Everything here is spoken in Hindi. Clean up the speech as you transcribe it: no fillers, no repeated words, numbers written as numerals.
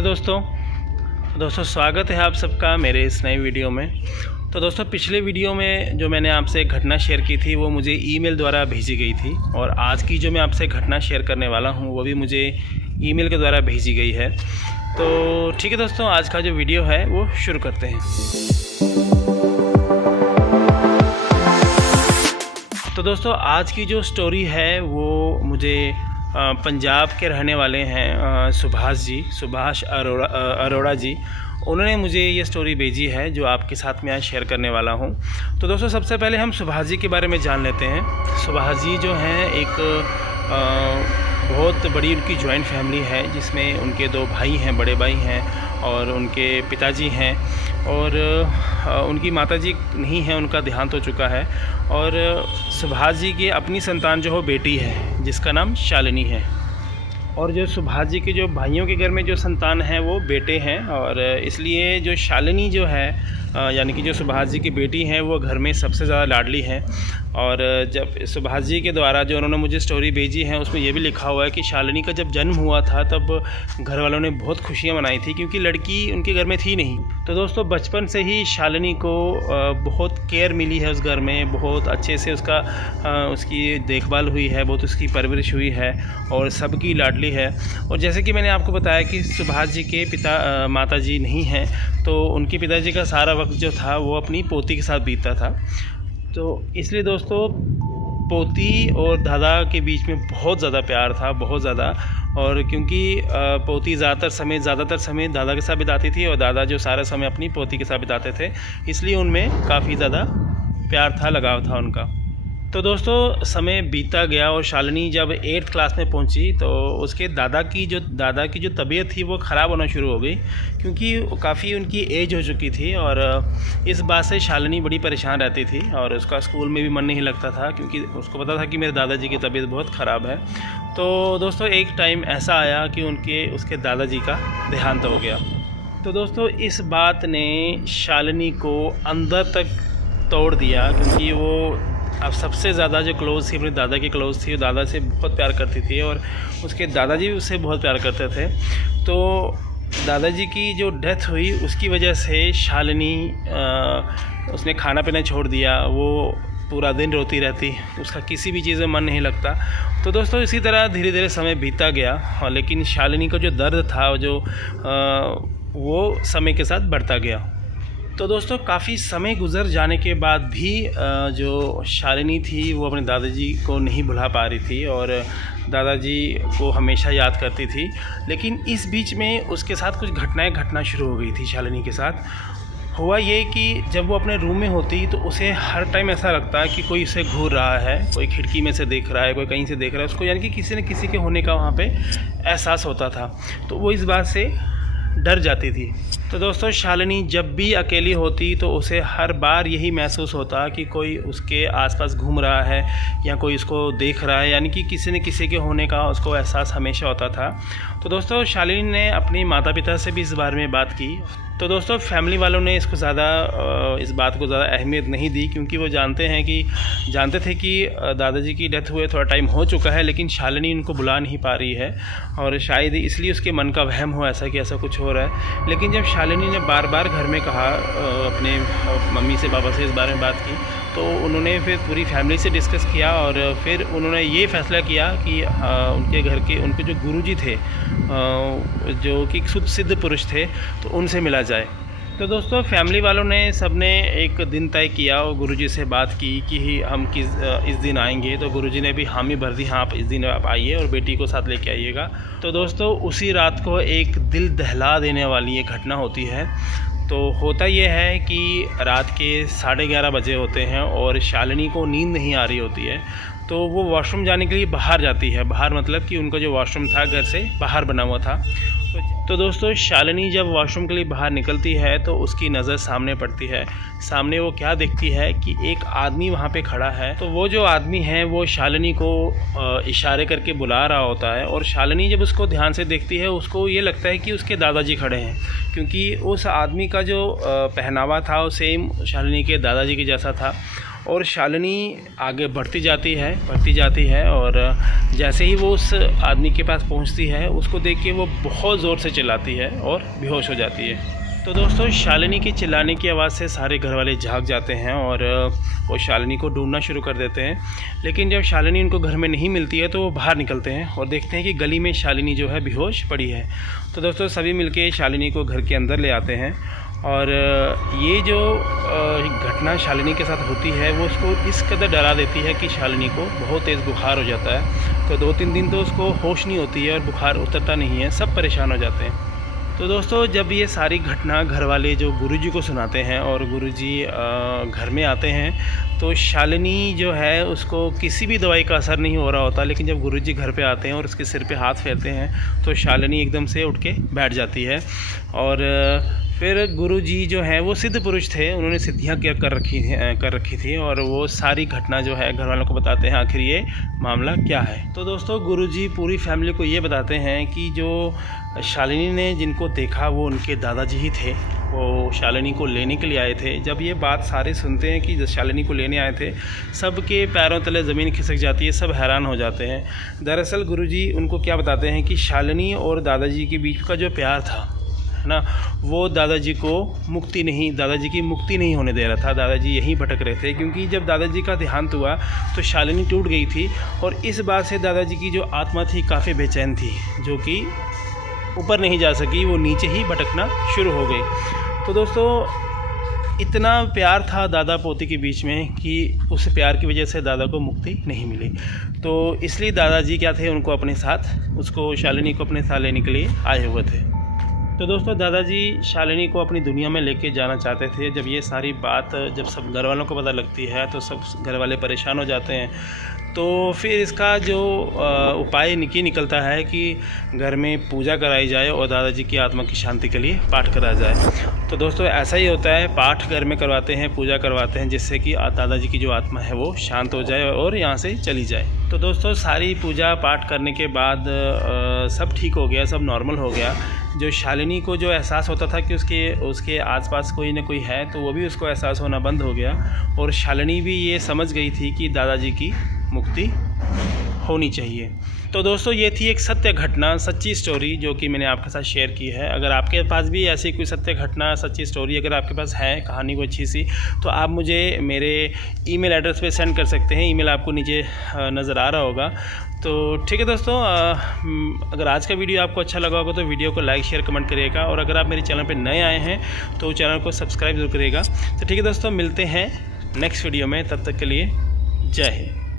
हेलो दोस्तों स्वागत है आप सबका मेरे इस नए वीडियो में। तो दोस्तों पिछले वीडियो में जो मैंने आपसे एक घटना शेयर की थी वो मुझे ईमेल द्वारा भेजी गई थी, और आज की जो मैं आपसे घटना शेयर करने वाला हूँ वो भी मुझे ईमेल के द्वारा भेजी गई है। तो ठीक है दोस्तों, आज का जो वीडियो है वो शुरू करते हैं। तो दोस्तों आज की जो स्टोरी है वो मुझे पंजाब के रहने वाले हैं सुभाष अरोड़ा जी, उन्होंने मुझे ये स्टोरी भेजी है जो आपके साथ में आज शेयर करने वाला हूँ। तो दोस्तों सबसे पहले हम सुभाष जी के बारे में जान लेते हैं। सुभाष जी जो हैं एक बहुत बड़ी उनकी जॉइंट फैमिली है, जिसमें उनके 2 भाई हैं, बड़े भाई हैं, और उनके पिताजी हैं, और उनकी माताजी नहीं है, उनका देहांत हो चुका है। और सुभाष जी की अपनी संतान जो हो बेटी है जिसका नाम शालिनी है, और जो सुभाष जी के जो भाइयों के घर में जो संतान है वो बेटे हैं। और इसलिए जो शालिनी जो है यानी कि जो सुभाष जी की बेटी हैं वो घर में सबसे ज़्यादा लाडली है। और जब सुभाष जी के द्वारा जो उन्होंने मुझे स्टोरी भेजी है उसमें ये भी लिखा हुआ है कि शालिनी का जब जन्म हुआ था तब घर वालों ने बहुत खुशियाँ मनाई थी, क्योंकि लड़की उनके घर में थी नहीं। तो दोस्तों बचपन से ही शालिनी को बहुत केयर मिली है उस घर में, बहुत अच्छे से उसकी देखभाल हुई है, बहुत उसकी परवरिश हुई है और सबकी लाडली है। और जैसे कि मैंने आपको बताया कि सुभाष जी के माता जी नहीं हैं, तो उनके पिताजी का सारा वक्त जो था वो अपनी पोती के साथ बीतता था। तो इसलिए दोस्तों पोती और दादा के बीच में बहुत ज़्यादा प्यार था, बहुत ज़्यादा। और क्योंकि पोती ज़्यादातर समय दादा के साथ बिताती थी और दादा जो सारा समय अपनी पोती के साथ बिताते थे, इसलिए उनमें काफ़ी ज़्यादा प्यार था, लगाव था उनका। तो दोस्तों समय बीता गया और शालिनी जब 8th क्लास में पहुंची तो उसके दादा की जो तबीयत थी वो ख़राब होना शुरू हो गई, क्योंकि काफ़ी उनकी एज हो चुकी थी। और इस बात से शालिनी बड़ी परेशान रहती थी और उसका स्कूल में भी मन नहीं लगता था, क्योंकि उसको पता था कि मेरे दादाजी की तबीयत बहुत ख़राब है। तो दोस्तों एक टाइम ऐसा आया कि उसके दादाजी का देहांत हो गया। तो दोस्तों इस बात ने शालिनी को अंदर तक तोड़ दिया, क्योंकि वो अब सबसे ज़्यादा जो क्लोज़ थी अपने दादा के क्लोज़ थी, दादा से बहुत प्यार करती थी और उसके दादाजी भी उससे बहुत प्यार करते थे। तो दादाजी की जो डेथ हुई उसकी वजह से शालिनी उसने खाना पीना छोड़ दिया, वो पूरा दिन रोती रहती, उसका किसी भी चीज़ में मन नहीं लगता। तो दोस्तों इसी तरह धीरे धीरे समय बीता गया, लेकिन शालिनी का जो दर्द था वो समय के साथ बढ़ता गया। तो दोस्तों काफ़ी समय गुजर जाने के बाद भी जो शालिनी थी वो अपने दादाजी को नहीं भुला पा रही थी और दादाजी को हमेशा याद करती थी। लेकिन इस बीच में उसके साथ कुछ घटनाएं घटना शुरू हो गई थी। शालिनी के साथ हुआ ये कि जब वो अपने रूम में होती तो उसे हर टाइम ऐसा लगता है कि कोई उसे घूर रहा है, कोई खिड़की में से देख रहा है, कोई कहीं से देख रहा है उसको, यानी कि किसी न किसी के होने का वहाँ पे एहसास होता था। तो वो इस बात से डर जाती थी। तो दोस्तों शालिनी जब भी अकेली होती तो उसे हर बार यही महसूस होता कि कोई उसके आसपास घूम रहा है या कोई उसको देख रहा है, यानी कि किसी न किसी के होने का उसको एहसास हमेशा होता था। तो दोस्तों शालिनी ने अपने माता पिता से भी इस बारे में बात की। तो दोस्तों फैमिली वालों ने इस बात को ज़्यादा अहमियत नहीं दी, क्योंकि वो जानते थे कि दादाजी की डेथ हुए थोड़ा टाइम हो चुका है, लेकिन शालिनी उनको बुला नहीं पा रही है और शायद इसलिए उसके मन का वहम हो ऐसा कि ऐसा कुछ हो रहा है। लेकिन जब शालिनी ने बार बार घर में कहा, अपने मम्मी से पापा से इस बारे में बात की, तो उन्होंने फिर पूरी फैमिली से डिस्कस किया और फिर उन्होंने ये फ़ैसला किया कि उनके घर के उनके जो गुरुजी थे जो कि शुद्ध सिद्ध पुरुष थे, तो उनसे मिला जाए। तो दोस्तों फैमिली वालों ने सबने एक दिन तय किया और गुरुजी से बात की कि हम इस दिन आएंगे। तो गुरुजी ने भी हामी भर दी, हाँ आप इस दिन आप आइए और बेटी को साथ लेके आइएगा। तो दोस्तों उसी रात को एक दिल दहला देने वाली एक घटना होती है। तो होता ये है कि रात के 11:30 बजे होते हैं और शालिनी को नींद नहीं आ रही होती है, तो वो वॉशरूम जाने के लिए बाहर जाती है। बाहर मतलब कि उनका जो वॉशरूम था घर से बाहर बना हुआ था। तो दोस्तों शालिनी जब वॉशरूम के लिए बाहर निकलती है तो उसकी नज़र सामने पड़ती है। सामने वो क्या देखती है कि एक आदमी वहाँ पे खड़ा है। तो वो जो आदमी है वो शालिनी को इशारे करके बुला रहा होता है, और शालिनी जब उसको ध्यान से देखती है उसको ये लगता है कि उसके दादाजी खड़े हैं, क्योंकि उस आदमी का जो पहनावा था वो सेम शालिनी के दादाजी के जैसा था। और शालिनी आगे बढ़ती जाती है और जैसे ही वो उस आदमी के पास पहुंचती है, उसको देख के वो बहुत ज़ोर से चिल्लाती है और बेहोश हो जाती है। तो दोस्तों शालिनी के चिल्लाने की आवाज़ से सारे घर वाले जाग जाते हैं और वो शालिनी को ढूंढना शुरू कर देते हैं। लेकिन जब शालिनी उनको घर में नहीं मिलती है तो वो बाहर निकलते हैं और देखते हैं कि गली में शालिनी जो है बेहोश पड़ी है। तो दोस्तों सभी मिलके शालिनी को घर के अंदर ले आते हैं और ये जो घटना शालिनी के साथ होती है वो उसको इस कदर डरा देती है कि शालिनी को बहुत तेज़ बुखार हो जाता है। तो 2-3 दिन तो उसको होश नहीं होती है और बुखार उतरता नहीं है, सब परेशान हो जाते हैं। तो दोस्तों जब ये सारी घटना घर वाले जो गुरुजी को सुनाते हैं और गुरुजी घर में आते हैं तो शालिनी जो है उसको किसी भी दवाई का असर नहीं हो रहा होता। लेकिन जब गुरुजी घर पे आते हैं और उसके सिर पे हाथ फेरते हैं तो शालिनी एकदम से उठ के बैठ जाती है। और फिर गुरुजी जो है वो सिद्ध पुरुष थे, उन्होंने सिद्धियाँ कर रखी थी और वो सारी घटना जो है घर वालों को बताते हैं आखिर ये मामला क्या है। तो दोस्तों गुरुजी पूरी फैमिली को ये बताते हैं कि जो शालिनी ने जिनको देखा वो उनके दादाजी ही थे, वो शालिनी को लेने के लिए आए थे। जब ये बात सारे सुनते हैं कि शालिनी को लेने आए थे, सबके पैरों तले ज़मीन खिसक जाती है, सब हैरान हो जाते हैं। दरअसल गुरुजी उनको क्या बताते हैं कि शालिनी और दादाजी के बीच का जो प्यार था ना, वो दादाजी की मुक्ति नहीं होने दे रहा था। दादाजी यहीं भटक रहे थे क्योंकि जब दादाजी का देहांत हुआ तो शालिनी टूट गई थी और इस बात से दादाजी की जो आत्मा थी काफ़ी बेचैन थी, जो कि ऊपर नहीं जा सकी, वो नीचे ही भटकना शुरू हो गई। तो दोस्तों इतना प्यार था दादा पोती के बीच में कि उस प्यार की वजह से दादा को मुक्ति नहीं मिली। तो इसलिए दादाजी क्या थे, उनको अपने साथ, उसको शालिनी को अपने साथ लेने के लिए आए हुए थे। तो दोस्तों दादाजी शालिनी को अपनी दुनिया में लेके जाना चाहते थे। जब ये सारी बात जब सब घर वालों को पता लगती है तो सब घर वाले परेशान हो जाते हैं। तो फिर इसका जो उपाय निकलता है कि घर में पूजा कराई जाए और दादाजी की आत्मा की शांति के लिए पाठ करा जाए। तो दोस्तों ऐसा ही होता है, पाठ घर में करवाते हैं, पूजा करवाते हैं, जिससे कि दादाजी की जो आत्मा है वो शांत हो जाए और यहाँ से चली जाए। तो दोस्तों सारी पूजा पाठ करने के बाद सब ठीक हो गया, सब नॉर्मल हो गया। जो शालिनी को जो एहसास होता था कि उसके आसपास कोई ना कोई है, तो वो भी उसको एहसास होना बंद हो गया और शालिनी भी ये समझ गई थी कि दादाजी की मुक्ति होनी चाहिए। तो दोस्तों ये थी एक सत्य घटना, सच्ची स्टोरी जो कि मैंने आपके साथ शेयर की है। अगर आपके पास भी ऐसी कोई सत्य घटना, सच्ची स्टोरी अगर आपके पास है, कहानी को अच्छी सी, तो आप मुझे मेरे ईमेल एड्रेस पे सेंड कर सकते हैं। ईमेल आपको नीचे नज़र आ रहा होगा। तो ठीक है दोस्तों, अगर आज का वीडियो आपको अच्छा लगा होगा तो वीडियो को लाइक शेयर कमेंट करिएगा और अगर आप मेरे चैनल पर नए आए हैं तो चैनल को सब्सक्राइब जरूर करिएगा। तो ठीक है दोस्तों, मिलते हैं नेक्स्ट वीडियो में, तब तक के लिए जय हिंद।